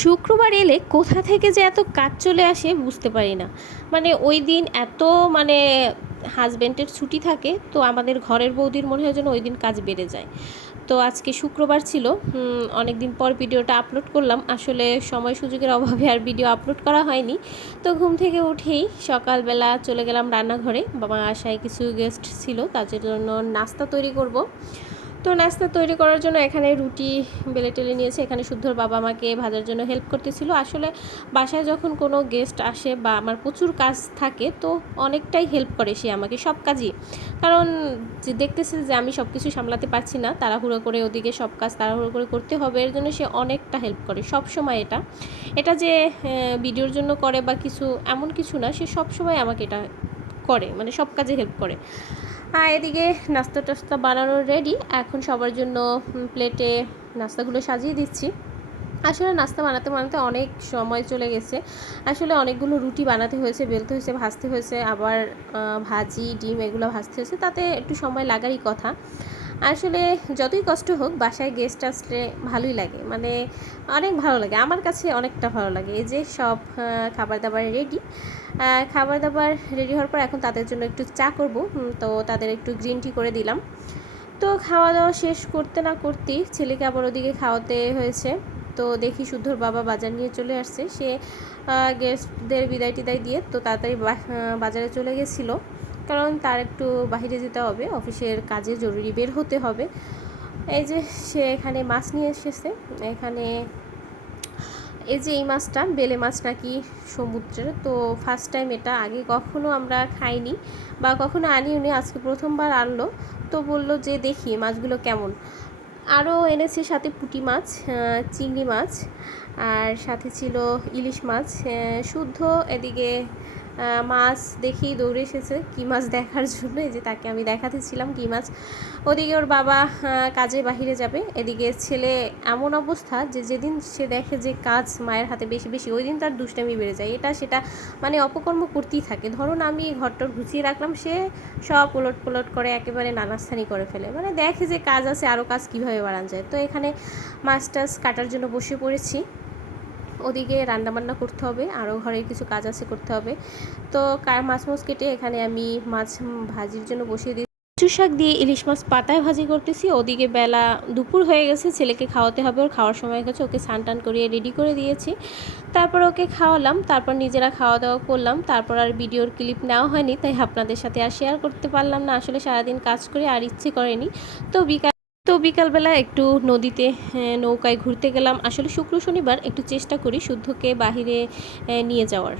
শুক্রবার এলে কোথা থেকে যে এত কাজ চলে আসে বুঝতে পারি না। মানে ওই দিন এত মানে হাজব্যান্ডের ছুটি থাকে, তো আমাদের ঘরের বৌদির মনে হয় যেন ওই দিন কাজ বেড়ে যায়। তো আজকে শুক্রবার ছিল অনেক দিন পর ভিডিওটা আপলোড করলাম। আসলে সময় সুযোগের অভাবে আর ভিডিও আপলোড করা হয়নি। তো ঘুম থেকে উঠেই সকালবেলা চলে গেলাম রান্নাঘরে। বাবা আশায় কিছু গেস্ট ছিল, তার জন্য নাস্তা তৈরি করব। তো নাস্তা তৈরি করার জন্য এখানে রুটি, বেলে টেলে নিয়েছে। এখানে শুদ্ধর বাবা আমাকে ভাজার জন্য হেল্প করতেছিল। আসলে বাসায় যখন কোনো গেস্ট আসে বা আমার প্রচুর কাজ থাকে, তো অনেকটাই হেল্প করে সে আমাকে সব কাজই। কারণ যে দেখতেছে যে আমি সব কিছু সামলাতে পারছি না, তাড়াহুড়ো করে ওদিকে সব কাজ তাড়াহুড়ো করে করতে হবে, এর জন্য সে অনেকটা হেল্প করে, সব সময় এটা। এটা যে ভিডিওর জন্য করে বা কিছু এমন কিছু না, সে সব সময় আমাকে এটা করে মানে সব কাজে হেল্প করে। আর এদিকে নাস্তা টাস্তা বানানো রেডি এখন সবার জন্য প্লেটে নাস্তাগুলো সাজিয়ে দিচ্ছি। আসলে নাস্তা বানাতে বানাতে অনেক সময় চলে গেছে। আসলে অনেকগুলো রুটি বানাতে হয়েছে, বেলতে হয়েছে, ভাজতে হয়েছে, আবার ভাজি, ডিম এগুলো ভাজতে হয়েছে, তাতে একটু সময় লাগারই কথা। আসলে যতই কষ্ট হোক, বাসায় গেস্ট আসলে ভালোই লাগে। মানে অনেক ভালো লাগে। আমার কাছে অনেকটা ভালো লাগে। এই যে সব খাবার দাবার রেডি খাবার দাবার রেডি হওয়ার পর এখন তাদের জন্য একটু চা করব। তো তাদের একটু গ্রিন টি করে দিলাম। তো খাওয়া দাওয়া শেষ করতে না করতেই ছেলেকে আবার ওদিকে খাওয়াতে হয়েছে। তো দেখি শুদ্ধর বাবা বাজার নিয়ে চলে আসছে। সে গেস্টদের বিদায় টিদায় দিয়ে তো তাড়াতাড়ি বাজারে চলে গেছিল। কারণ তার একটু বাহিরে যেতে হবে, অফিসের কাজে জরুরি বের হতে হবে। এই যে সে এখানে মাছ নিয়ে এসেছে। এখানে এই যে এই মাছটা, বেলে মাছ নাকি সমুদ্রের, তো ফার্স্ট টাইম এটা, আগে কখনো আমরা খাইনি বা কখনো আনিওনি, আজকে প্রথমবার আনলো। তো বলল যে দেখি মাছগুলো কেমন। আরও এনেছে সাথে পুটি মাছ চিংড়ি মাছ, আর সাথে ছিল ইলিশ মাছ শুদ্ধ, এদিকে মাছ দেখেই দৌড়ে এসেছে। কী মাছ দেখার জন্য? এই যে তাকে আমি দেখাতেছিলাম কী মাছ। ওদিকে ওর বাবা কাজে বাহিরে যাবে। এদিকে ছেলে এমন অবস্থা যে যেদিন সে দেখে যে কাজ মায়ের হাতে বেশি বেশি, ওই দিন তার দুষ্টামি বেড়ে যায়। এটা সেটা মানে অপকর্ম করতেই থাকে। ধরুন আমি ঘরটর গুছিয়ে রাখলাম, সে সব উলট পুলট করে একেবারে নানাস্থানি করে ফেলে। মানে দেখে যে কাজ আছে আরও কাজ কীভাবে বাড়ান যায়। তো এখানে মাছ টাছ কাটার জন্য বসে পড়েছি। ওদিকে রান্নাবান্না করতে হবে আরও ঘরের কিছু কাজ আছে করতে হবে। তো কার মাছ মাছ কেটে এখানে আমি মাছ ভাজির জন্য বসিয়ে দিই। কচু শাক দিয়ে ইলিশ মাছ পাতায় ভাজি করতেছি, ওদিকে বেলা দুপুর হয়ে গেছে, ছেলেকে খাওয়াতে হবে, ওর খাওয়ার সময় গেছে, ওকে স্নান টান করিয়ে রেডি করে দিয়েছি। তারপর ওকে খাওয়ালাম, তারপর নিজেরা খাওয়া দাওয়া করলাম, তারপর আর ভিডিওর ক্লিপ নেওয়া হয়নি, তাই আপনাদের সাথে আর শেয়ার করতে পারলাম না, আসলে সারাদিন কাজ করে আর ইচ্ছে করেনি। তো বিকাল তো বিকালবেলা একটু নদীতে নৌকায় ঘুরতে গেলাম। আসলে শুক্র শনিবার একটু চেষ্টা করি শুদ্ধকে বাহিরে নিয়ে যাওয়ার।